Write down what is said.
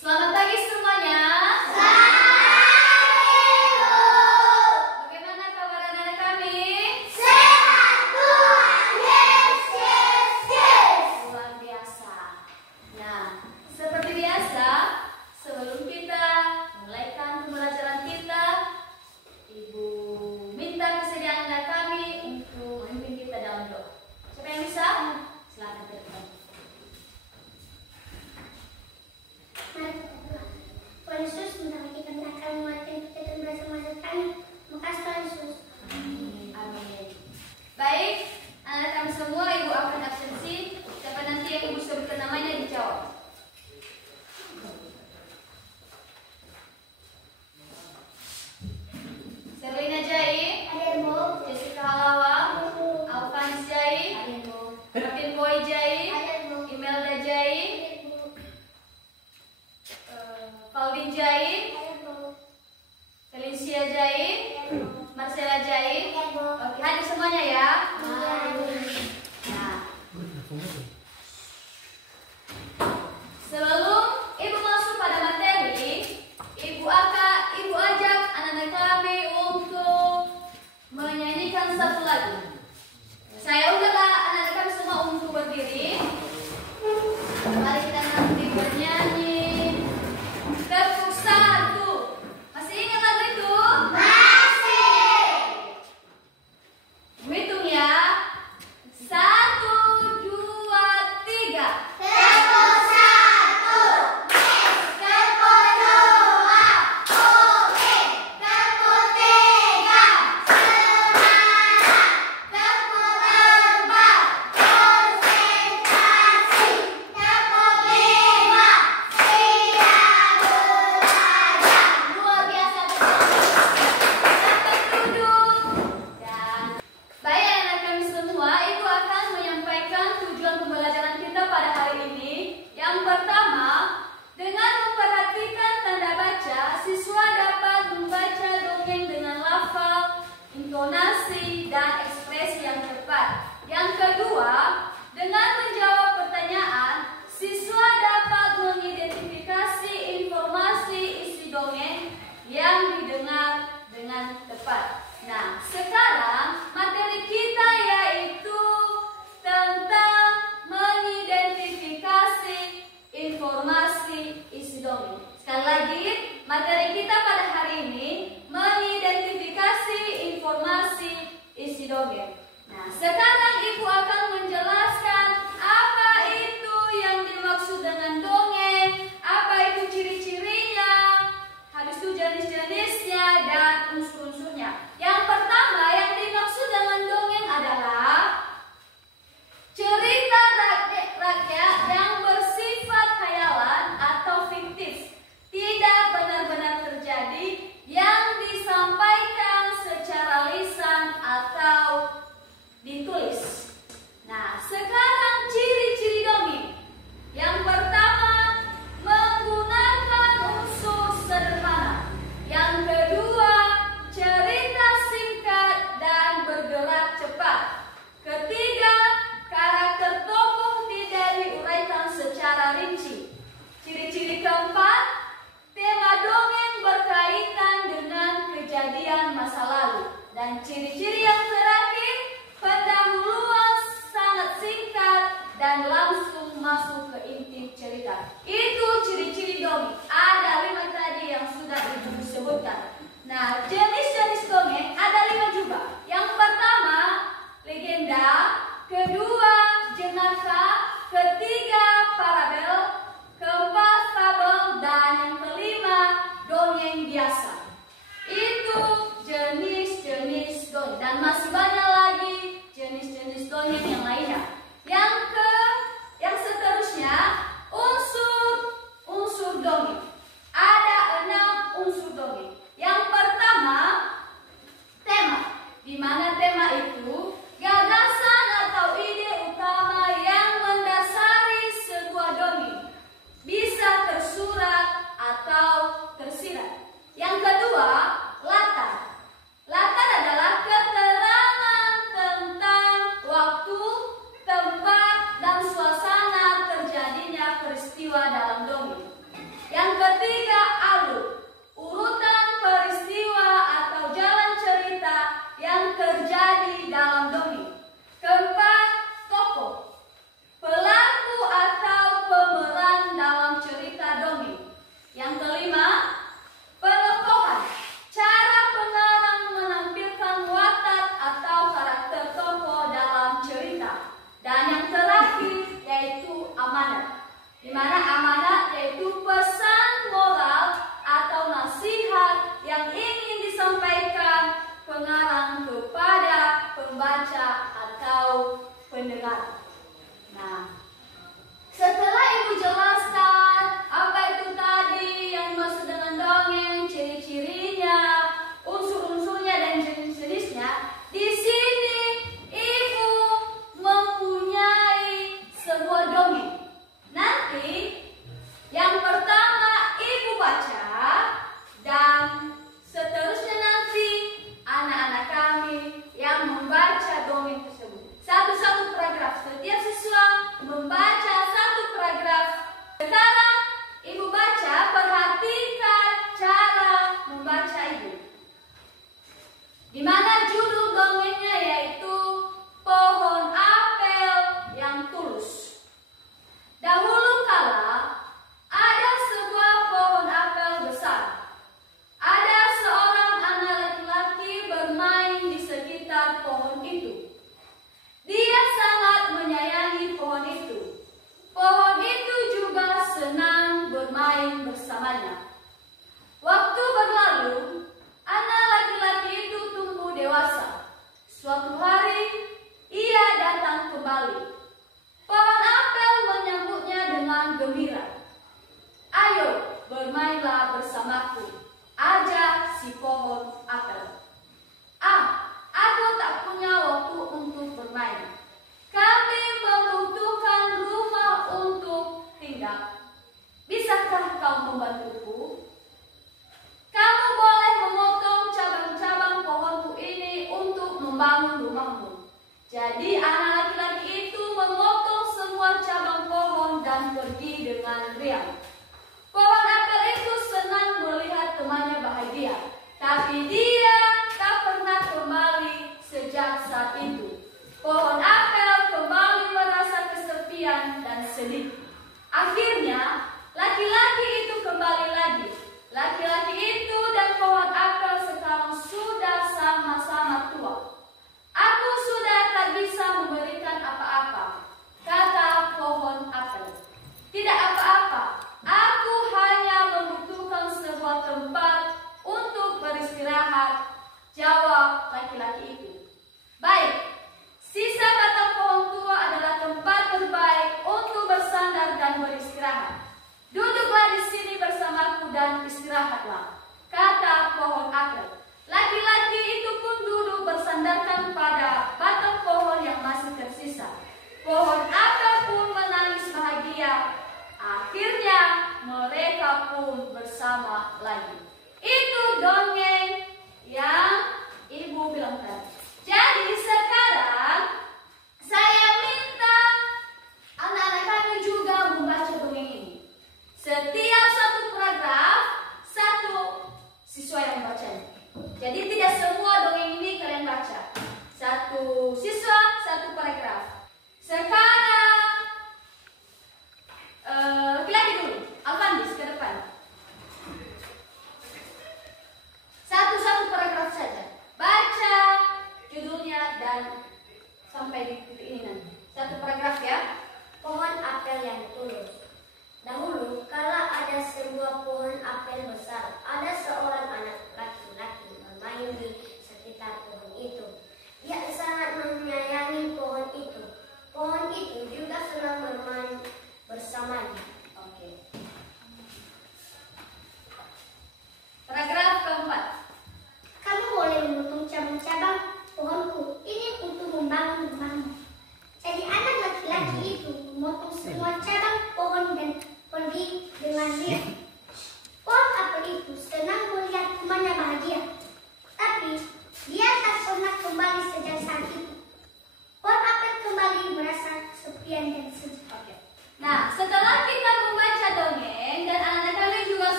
Selamat pagi semuanya. Bagaimana kabar anak-anak kami? Sehat Tuhan Yesus. Luar biasa. Nah, seperti biasa, sebelum kita mulaikan pembelajaran kita, Ibu minta kesediaan anak kami untuk memimpin kita dalam doa. Siapa yang bisa? Silakan berdoa. Mari kita berdoa. Tuhan Yesus, sebentar kita akan menguatkan kita dan bersama-sama kami. Makasih Tuhan Yesus. Amin. Baik, anak-anak kami semua, Ibu akan absensi. Siapa nanti yang Ibu sebutkan namanya dijawab. Serlina Jai, Ada Bu. Jessica Halawa, Ada Bu. Alvanis Jai, Ada Bu. Martin Boy Jai, Ada Bu. Imelda Jai, Ada Bu. Falvin Jai, Ada Bu. Felicia Jai, Ada Bu. Marcella Jai. Ada Bu. Oke, hadir semuanya ya. Amin. Nah, sebelum Ibu masuk pada materi, Ibu ajak anak-anak kami untuk menyanyikan satu lagu. Saya undanglah anak-anak kami semua untuk berdiri. Mari kita nanti bernyanyi. Tepuk satu. Masih ingat lagu itu? Masih. Hitung ya. 1, 2, 3. Tepuk satu. Tepuk dua. Oke. Tepuk tiga. Semangat. Tepuk empat. Konsentrasi. Tepuk lima. Siap belajar. Luar biasa betul. Duduk. Dan baik anak kami semua, Ibu akan menyampaikan tujuan pembelajaran kita pada hari ini. Yang pertama, dengan memperhatikan tanda baca, siswa dapat membaca dongeng dengan lafal, intonasi, dan ekspresi yang tepat. Yang kedua, dengan menjawab pertanyaan, siswa dapat mengidentifikasi informasi isi dongeng yang didengar dengan tepat. Nah, sekarang materi kita yaitu tentang mengidentifikasi informasi isi dongeng. Sekali lagi, materi kita pada hari ini mengidentifikasi informasi isi dongeng. Nah, sekarang Ibu akan menjelaskan apa itu yang dimaksud dengan dongeng, apa itu ciri-cirinya, habis itu jenis-jenisnya dan unsur-unsurnya. Yang pertama yang dimaksud dengan dongeng adalah cerita rakyat yang bersifat khayalan atau fiktif, tidak benar-benar terjadi, yang disampaikan secara lisan atau ditulis. Nah, sekarang bermainlah bersamaku. Ajak si pohon apel. Aku tak punya waktu untuk bermain. Kami membutuhkan rumah untuk tinggal. Bisakah kau membantuku? Kamu boleh memotong cabang-cabang pohonku ini untuk membangun rumahmu. Jadi anak laki-laki itu memotong semua cabang pohon dan pergi dengan riang. Pohon apel itu senang melihat temannya bahagia, tapi dia tak pernah kembali sejak saat itu. Pohon apel kembali merasa kesepian dan sedih. Akhirnya, laki-laki itu kembali lagi. Laki-laki itu dan pohon apel sekarang sudah sama-sama tua. Aku sudah tak bisa memberikan apa-apa, kata pohon apel. Tidak apa-apa, aku hanya membutuhkan sebuah tempat untuk beristirahat, jawab laki-laki itu. Baik, sisa batang pohon tua adalah tempat terbaik untuk bersandar dan beristirahat. Duduklah di sini bersamaku dan istirahatlah, kata pohon apel. Laki-laki itu pun duduk bersandarkan pada batang pohon yang masih tersisa. Pohon apel pun menangis bahagia. Akhirnya mereka pun bersama lagi. Itu dongeng yang ibu bilang tadi. Jadi sekarang saya minta anak-anak kami juga membaca dongeng ini. Setiap satu paragraf, satu siswa yang membacanya. Jadi tidak semua dongeng ini kalian baca. Satu siswa, satu paragraf. Sekarang laki-laki dulu, Alfandis ke depan. Satu-satu paragraf saja. Baca judulnya dan sampai di titik ini nanti. Satu paragraf ya. Pohon apel yang tulus. Dahulu, kala ada sebuah pohon apel besar.